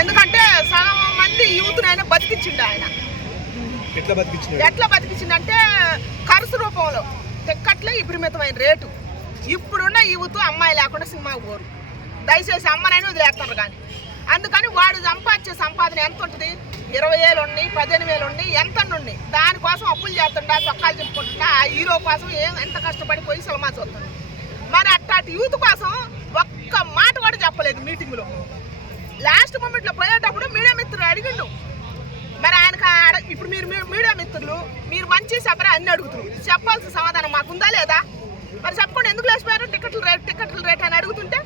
ఎందుకంటే సగం మంది యూత్ ఆయన బతికించిండు ఆయన. ఎట్లా బతికించినాడు ఎట్లా బతికించిండంటే ఖర్చు రూపంలో టిక్కట్లే విపరీతమైన రేటు. ఇప్పుడున్న యూత్ అమ్మాయి లేకుండా సినిమాకు పోరు. దయచేసి అమ్మనైనా వదిలేస్తారు కానీ అందుకని వాడు సంపాదించే సంపాదన ఎంత ఉంటుంది? ఇరవై వేలు ఉన్నాయి పదిహేను వేలు ఉన్నాయి ఎంత ఉండి దానికోసం అప్పులు చేస్తుండా చొక్కాలు చెప్పుకుంటుండా? ఆ హీరో కోసం ఏం ఎంత కష్టపడి పోయి సినిమా చూస్తుంది మరి అట్టాటి యూత్ కోసం ఒక్క మాట కూడా చెప్పలేదు మీటింగ్లో. లాస్ట్ మూమెంట్లో పోయేటప్పుడు మీడియా మిత్రులు అడిగిండు. మరి ఆయనకు ఆడ- ఇప్పుడు మీరు మీ- మీడియా మిత్రులు మీరు మంచి చెప్పరా అన్ని అడుగుతున్నారు. చెప్పాల్సిన సమాధానం మాకుందా లేదా? మరి చెప్పకుండా ఎందుకు లేచిపోయారు? టికెట్లు రేట్ టికెట్లు రేట్ అని అడుగుతుంటే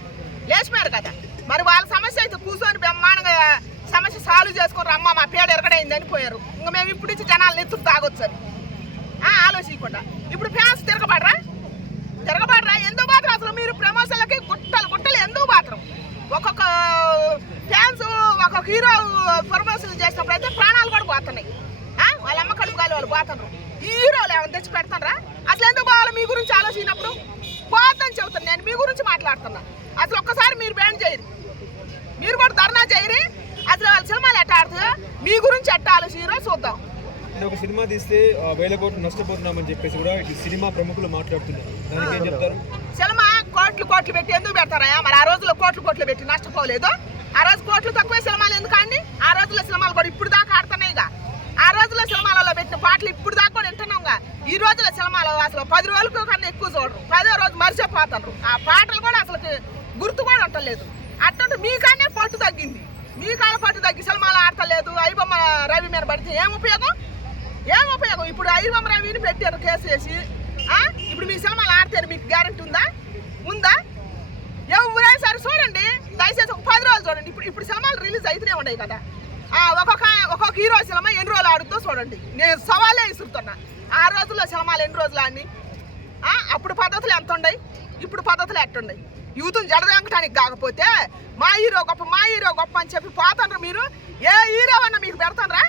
లేచిపోయారు కదా. మరి వాళ్ళ సమస్య అయితే కూర్చొని బ్రహ్మాండంగా సమస్య సాల్వ్ చేసుకుని అమ్మ మా పేడ ఎరగడైంది అని పోయారు. ఇంకా మేము ఇప్పుడు నుంచి జనాలు ఎత్తుకు తాగొచ్చు అని. ఆ, ఆలోచించకుండా. ఇప్పుడు ఫ్యాన్స్ తిరగబడరా? తిరగబడరా? ఎందుకు మాత్రం అసలు మీరు ప్రమోషన్లకి గుట్టలు గుట్టలు ఎందుకు మాత్రం? ఒక్కొక్క ఒక్కొక్క హీరో ప్రమోషన్ చేసినప్పుడు అయితే ప్రాణాలు కూడా పోతున్నాయి. ఆ? వాళ్ళ అమ్మ కడుపు కాలి వాళ్ళు పోతున్నారు. హీరోలు ఏమైనా తెచ్చి పెడతారా? అసలు ఎందుకు పోవాలి మీ గురించి ఆలోచించినప్పుడు? పోద్దని చెబుతాను నేను మీ గురించి మాట్లాడుతున్నా. అసలు ఒక్కసారి మీరు బ్యాన్ చేయరు. మీరు కూడా ధర్నా చేయరు. అసలు వాళ్ళ సినిమాలు ఎట్ట ఆడుతుందో మీ గురించి ఎట్ట ఆలోచించరో చూద్దాం. ఒక సినిమా తీస్తే వేల కోట్లు నష్టపోతున్నామని చెప్పేసి కూడా ఇటు సినిమా ప్రముఖులు మాట్లాడుతున్నారు. దానికి ఏం చెప్తారు? సినిమా కోట్లు కోట్లు పెట్టి ఎందుకు పెడతారా? మరి ఆ రోజుల్లో కోట్లు కోట్లు పెట్టి నష్టపోలేదు. ఆ రోజు కోట్లు తక్కువ సినిమాలు ఎందుకు అండి ఆ రోజుల్లో సినిమాలు కూడా ఇప్పుడు దాకా ఆడుతున్నాయిగా ఆ రోజుల్లో సినిమాలలో పెట్టిన పాటలు ఇప్పుడు దాకా కూడా వింటున్నాంగా ఈ రోజుల సినిమాలో అసలు పది రోజులకు కన్నా ఎక్కువ చూడరు. పదో రోజు మర్చిపోతారు. ఆ పాటలు కూడా అసలు గుర్తు కూడా ఉండలేదు అట్టు మీకనే పట్టు తగ్గింది. మీ కాడ పట్టు తగ్గి సినిమాలు ఆడతలేదు. ఐబొమ్మ రవి మీద పడితే ఏం ఉపయోగం? ఏం ఉపయోగం? ఇప్పుడు ఐబొమ్మ రవిని పెట్టారు కేసు వేసి. ఇప్పుడు మీ సినిమాలు ఆడితే మీకు గ్యారెంటీ ఉందా? ఉందా? ఎవరైనా సరే చూడండి. దయచేసి ఒక చూడండి. ఇప్పుడు ఇప్పుడు సినిమాలు రిలీజ్ అయితేనే ఉన్నాయి కదా. ఒక్కొక్క ఒక్కొక్క హీరో సినిమా ఎన్ని రోజులు ఆడుతో చూడండి. నేను సవాలే ఇసురుతున్నా ఆ రోజుల్లో సినిమాలు ఎన్ని రోజులు ఆడిని అప్పుడు పద్ధతులు ఎంత ఉన్నాయి ఇప్పుడు పద్ధతులు ఎట్టున్నాయి యూత్ని జడదంకటానికి కాకపోతే మా హీరో గొప్ప మా హీరో గొప్ప అని చెప్పి పోతాండ్రు మీరు. ఏ హీరో అన్న మీకు పెడతాండ్రా?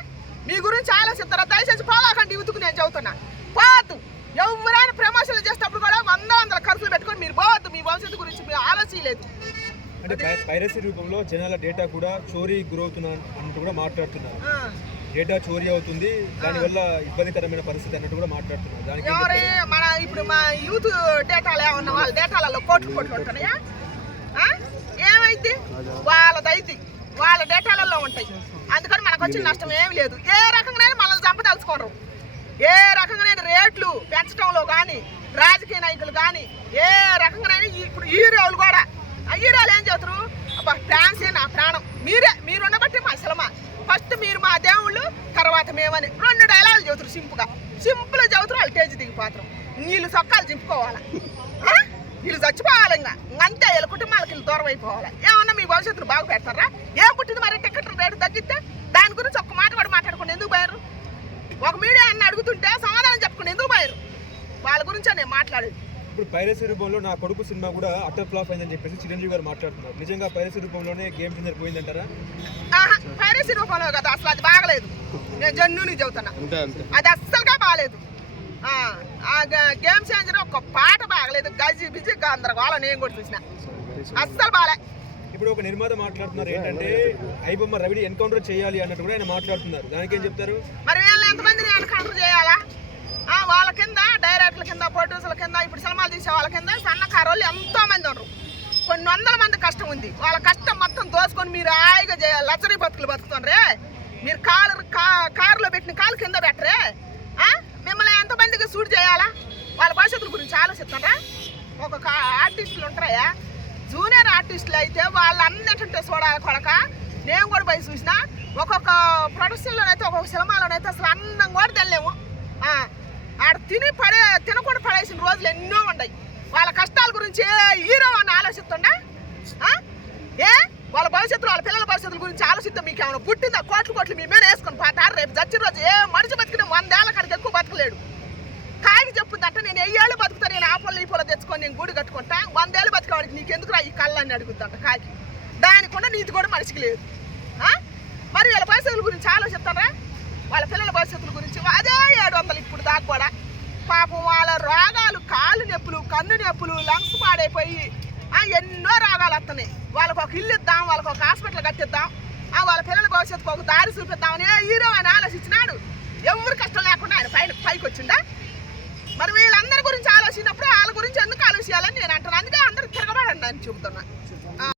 మీ గురించి ఆలోచిస్తారా? దయచేసి పోలాకండి యూత్కు నేను చదువుతున్నా పోవద్దు ఎవరైనా ప్రమోషన్లు చేసేటప్పుడు కూడా వంద వందల ఖర్చులు పెట్టుకొని మీరు పోవద్దు. మీ భవిష్యత్తు గురించి మీరు ఆలోచించలేదు అంటే పైరసీ రూపంలో జనాల డేటా కూడా చోరీ గురవుతున్నా అన్నట్టు కూడా మాట్లాడుతున్నారు. డేటా చోరీ అవుతుంది దానివల్ల ఇబ్బందికరమైన పరిస్థితి అన్నట్టు కూడా మాట్లాడుతున్నారు. దానికి? మన ఇప్పుడు మా యూత్ డేటాలు ఏమన్నా వాళ్ళ డేటాలలో కోట్లు కోట్లు ఉంటున్నాయా? ఆ? ఏమైంది వాళ్ళదైతే వాళ్ళ డేటాలలో ఉంటాయి. అందుకని మనకు వచ్చిన నష్టం ఏమి లేదు. ఏ రకంగానైనా మనల్ని చంపదలుచుకోరు. ఏ రకంగానైనా రేట్లు పెంచడంలో కానీ రాజకీయ నాయకులు కానీ ఏ రకంగానైనా ఈ- ఇప్పుడు హీరోలు కూడా ఆ చేతురు ఏం నా ప్రాణం. మీరే మీరు ఉండబట్టి మా సినిమా ఫస్ట్ మీరు మా దేవుళ్ళు తర్వాత మేమని. రెండు డైలాగులు చెబుతారు సింపుగా సింపుల్ చెబుతారు వాళ్ళు టేజ్ దిగిపోతారు నీళ్ళు సొక్కాలు చింపుకోవాలి? వీళ్ళు చచ్చిపోవాలి ఇంకా. అంతే వీళ్ళ కుటుంబాలకి వీళ్ళు దూరం అయిపోవాలి. ఏమన్నా మీ భవిష్యత్తును బాగు పెడతారా ఏం పుట్టింది మరి? టికెట్ రేటు తగ్గితే దాని గురించి ఒక్క మాట కూడా మాట్లాడుకుని ఎందుకు పోయారు? ఒక మీడియా అన్న అడుగుతుంటే సమాధానం చెప్పుకుని ఎందుకు పోయారు? వాళ్ళ గురించే నేను మాట్లాడేది ఇప్పుడు పైరసీ రూపంలో నా కొడుకు సినిమా కూడా అటర్ ఫ్లాప్ అయిందని చెప్పేసి చిరంజీవి గారు మాట్లాడుతున్నారు. నిజంగా పైరసీ రూపంలోనే గేమ్ చేంజర్ పోయిందంటారా? ఆహా పైరసీ రూపంలో కదా అసలు అది బాగలేదు. నేను జన్యుని చెబుతున్నా. అంతే అంతే. అది అస్సలుగా బాగలేదు. ఆ, ఆ గ- గేమ్ చేంజర్ ఒక పాట బాగలేదు. గజి బిజి గందరగోళం నేను కూడా చూసిన. అస్సలు బాలే. ఇప్పుడు ఒక నిర్మాత మాట్లాడుతున్నారు. ఏంటంటే ఐబొమ్మ రవిని ఎన్కౌంటర్ చేయాలి అన్నట్టు కూడా ఆయన మాట్లాడుతున్నారు. దానికి ఏం చెప్తారు? మరి వీళ్ళు ఎంతమందిని ఎన్కౌంటర్ చేయాలా? వాళ్ళ కింద డైరెక్టర్ల కింద ప్రొడ్యూసర్ల కింద ఇప్పుడు సినిమాలు తీసే వాళ్ళ కింద సన్నకారోళ్ళు ఎంతో మంది ఉన్నారు. కొన్ని వందల మంది కష్టం ఉంది. వాళ్ళ కష్టం మొత్తం దోసుకొని మీరు హాయిగా చేయాలి. లచ్చరీ బతుకులు బతుకుతున్నారే మీరు కారు కా- కారులో పెట్టిన కాలు కింద పెట్టరే. మిమ్మల్ని ఎంతమందికి సూట్ చేయాలా? వాళ్ళ భవిష్యత్తుల గురించి ఆలోచిస్తారా ఒక్కొక్క ఆర్టిస్టులు ఉంటారా జూనియర్ ఆర్టిస్టులు అయితే వాళ్ళన్నిటింటే చూడాలి కొడక నేను కూడా పోయి చూసిన ఒక్కొక్క ప్రొడక్షన్లోనైతే ఒక్కొక్క సినిమాలోనైతే అసలు అన్నం కూడా తెల్లేము. ఆడ తిని పడే తినకుండా పడేసిన రోజులు ఎన్నో ఉన్నాయి. వాళ్ళ కష్టాల గురించి ఏ హీరో అని ఆలోచిస్తుండే? ఏ? వాళ్ళ భవిష్యత్తులో వాళ్ళ పిల్లల భవిష్యత్తుల గురించి ఆలోచిస్తే మీకు ఏమైనా పుట్టిందా? కోట్లు కోట్లు మీ మీద వేసుకొని పోతారు రేపు చచ్చిన రోజు. ఏ మనిషి బతికిన వందేళ్ళ కడికి ఎక్కువ బతకలేడు. కాగి చెప్పుందంటే నేను ఏళ్ళు బతుకుతా నేను ఆ పొలం ఈ పొలం తెచ్చుకొని నేను గూడు కట్టుకుంటా? వందేళ్ళు బతికేవాడికి నీకు ఎందుకు ఈ కళ్ళని అడుగుద్దంట కాకి. దానికి కూడా నీతి కూడా మనిషికి లేదు. మరి వీళ్ళ భవిష్యత్తుల గురించి ఆలోచిస్తారా? వాళ్ళ పిల్లల భవిష్యత్తుల గురించి అదే ఏడు వందలు ఇప్పుడు దాకా కూడా. పాపం వాళ్ళ రోగాలు కాళ్ళు నొప్పులు కన్ను నొప్పులు లంగ్స్ పాడైపోయి ఎన్నో రోగాలు వస్తున్నాయి. వాళ్ళకు ఒక ఇల్లు ఇద్దాం వాళ్ళకు ఒక హాస్పిటల్ కట్టిద్దాం ఆ వాళ్ళ పిల్లల భవిష్యత్తుకు ఒక దారి చూపిద్దామని హీరో అని ఆలోచించినాడు? ఎవరు కష్టం లేకుండా ఆయన పైన పైకి వచ్చిందా? మరి వీళ్ళందరి గురించి ఆలోచించినప్పుడు వాళ్ళ గురించి ఎందుకు ఆలోచించాలని నేను అంటున్నాను అందుకే అందరూ తిరగబడండి అని చెబుతున్నాను